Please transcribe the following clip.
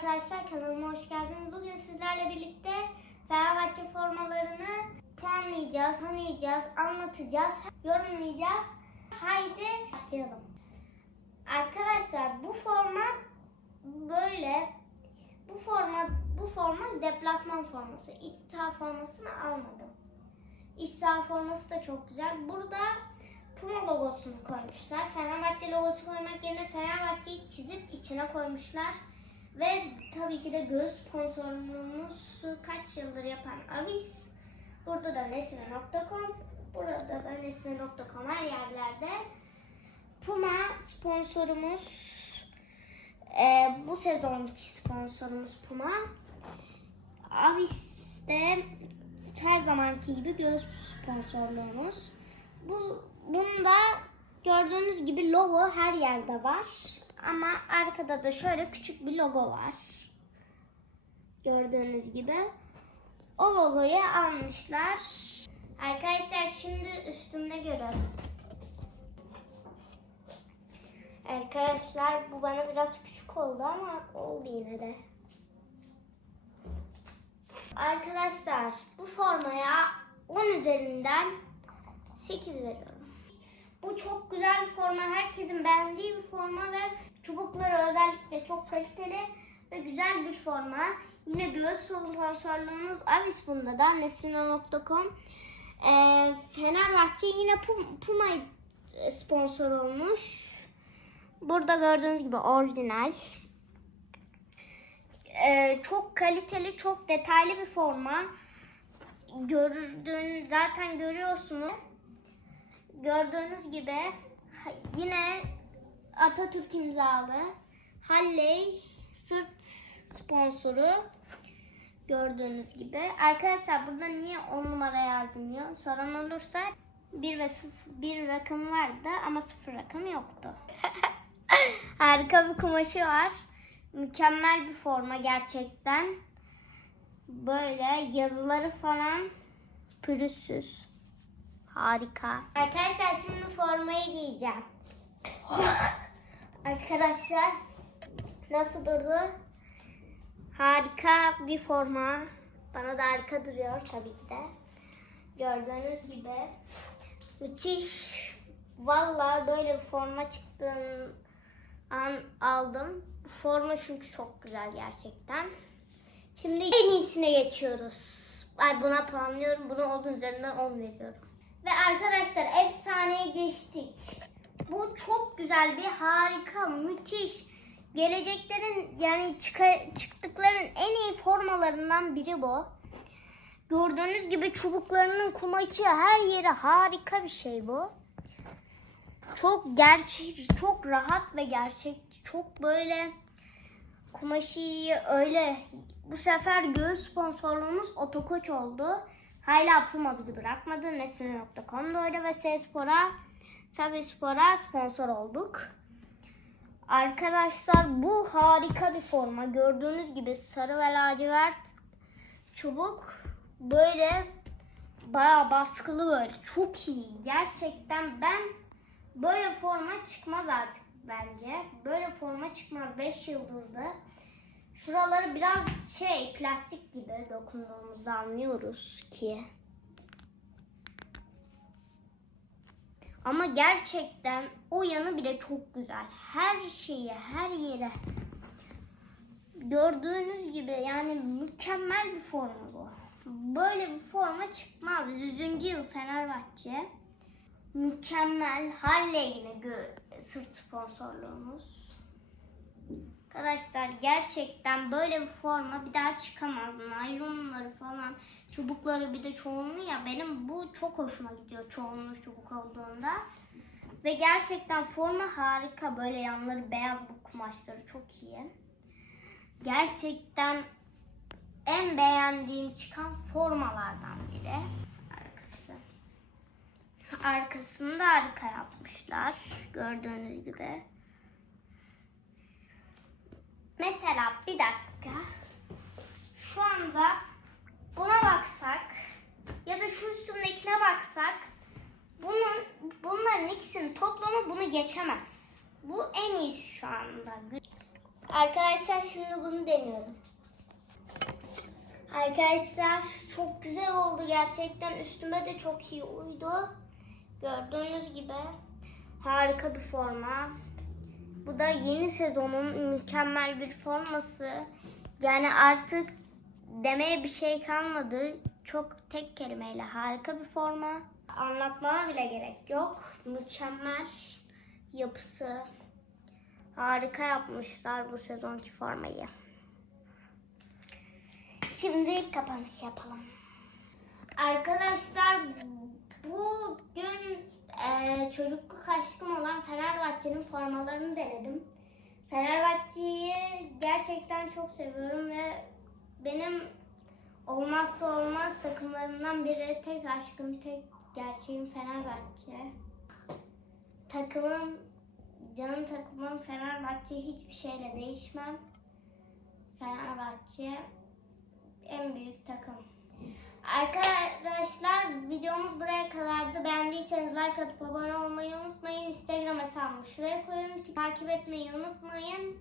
arkadaşlar kanalıma hoş geldiniz. Bugün sizlerle birlikte Fenerbahçe formalarını puanlayacağız, tanıyacağız, anlatacağız, yorumlayacağız. Haydi başlayalım. Arkadaşlar bu forma böyle bu forma bu forma deplasman forması. İç saha formasını almadım. İç saha forması da çok güzel. Burada Puma logosunu koymuşlar. Fenerbahçe logosu koymak yerine Fenerbahçe'yi çizip içine koymuşlar. Ve tabii ki de göz sponsorluğumuz kaç yıldır yapan Avis. Burada da nesne.com. Burada da nesne.com her yerlerde. Puma sponsorumuz. Ee, bu sezonki sponsorumuz Puma. Avis de her zamanki gibi göz sponsorluğumuz. Bu bunda gördüğünüz gibi logo her yerde var. Ama arkada da şöyle küçük bir logo var. Gördüğünüz gibi. O logoyu almışlar. Arkadaşlar şimdi üstümde görün. Arkadaşlar bu bana biraz küçük oldu ama oldu yine de. Arkadaşlar bu formaya 10 üzerinden 8 veriyorum. Bu çok güzel bir forma. Herkesin beğendiği bir forma ve çubukları özellikle çok kaliteli ve güzel bir forma. Yine göğüs sponsorluğumuz Avis bunda da nesine.com. Ee, Fenerbahçe yine Pum- Puma sponsor olmuş. Burada gördüğünüz gibi orijinal. Ee, çok kaliteli, çok detaylı bir forma. Gördüğün zaten görüyorsunuz. Gördüğünüz gibi yine Atatürk imzalı Halley sırt sponsoru gördüğünüz gibi. Arkadaşlar burada niye 10 numara yazmıyor? Soran olursa 1 ve 0 bir rakım vardı ama 0 rakım yoktu. Harika bir kumaşı var. Mükemmel bir forma gerçekten. Böyle yazıları falan pürüzsüz. Harika. Arkadaşlar şimdi formayı giyeceğim. Arkadaşlar nasıl durdu? Harika bir forma. Bana da harika duruyor tabii ki de. Gördüğünüz gibi. Müthiş. Vallahi böyle bir forma çıktığın an aldım. Bu forma çünkü çok güzel gerçekten. Şimdi en iyisine geçiyoruz. Ay buna puanlıyorum. Buna 10 üzerinden 10 veriyorum. Ve arkadaşlar efsaneye geçtik. Bu çok güzel bir harika, müthiş. Geleceklerin yani çıka- çıktıkların en iyi formalarından biri bu. Gördüğünüz gibi çubuklarının kumaşı her yeri harika bir şey bu. Çok gerçek, çok rahat ve gerçekçi. Çok böyle kumaşı öyle. Bu sefer göğüs sponsorluğumuz Otokoç oldu. Hala Puma bizi bırakmadı. Nesine.com'da öyle ve Sespor'a, Spor'a sponsor olduk. Arkadaşlar bu harika bir forma. Gördüğünüz gibi sarı ve lacivert çubuk böyle bayağı baskılı böyle. Çok iyi. Gerçekten ben böyle forma çıkmaz artık bence. Böyle forma çıkmaz. 5 yıldızlı. Şuraları biraz şey plastik gibi dokunduğumuzda anlıyoruz ki. Ama gerçekten o yanı bile çok güzel. Her şeyi, her yere. Gördüğünüz gibi yani mükemmel bir forma bu. Böyle bir forma çıkmaz. 100. yıl Fenerbahçe. Mükemmel. Halle yine sırt sponsorluğumuz. Arkadaşlar gerçekten böyle bir forma bir daha çıkamaz. Naylonları falan, çubukları bir de çoğunluğu ya benim bu çok hoşuma gidiyor çoğunluğu çubuk olduğunda. Ve gerçekten forma harika. Böyle yanları beyaz bu kumaşları çok iyi. Gerçekten en beğendiğim çıkan formalardan biri. Arkası. Arkasını da harika yapmışlar. Gördüğünüz gibi. Bir dakika. Şu anda buna baksak ya da şu üstündekine baksak bunun bunların ikisinin toplamı bunu geçemez. Bu en iyisi şu anda. Arkadaşlar şimdi bunu deniyorum. Arkadaşlar çok güzel oldu gerçekten. Üstüme de çok iyi uydu. Gördüğünüz gibi harika bir forma. Bu da yeni sezonun mükemmel bir forması. Yani artık demeye bir şey kalmadı. Çok tek kelimeyle harika bir forma. Anlatmama bile gerek yok. Mükemmel yapısı. Harika yapmışlar bu sezonki formayı. Şimdi kapanış yapalım. Arkadaşlar bugün eee çocukluk aşkım olan Fenerbahçe'nin formalarını denedim. Fenerbahçe'yi gerçekten çok seviyorum ve benim olmazsa olmaz takımlarımdan biri tek aşkım, tek gerçeğim Fenerbahçe. Takımım, canım takımım Fenerbahçe hiçbir şeyle değişmem. Fenerbahçe en büyük takım. Arkadaşlar videomuz buraya kadardı. Beğendiyseniz like atıp abone olmayı unutmayın. Instagram hesabımı şuraya koyuyorum. Takip etmeyi unutmayın.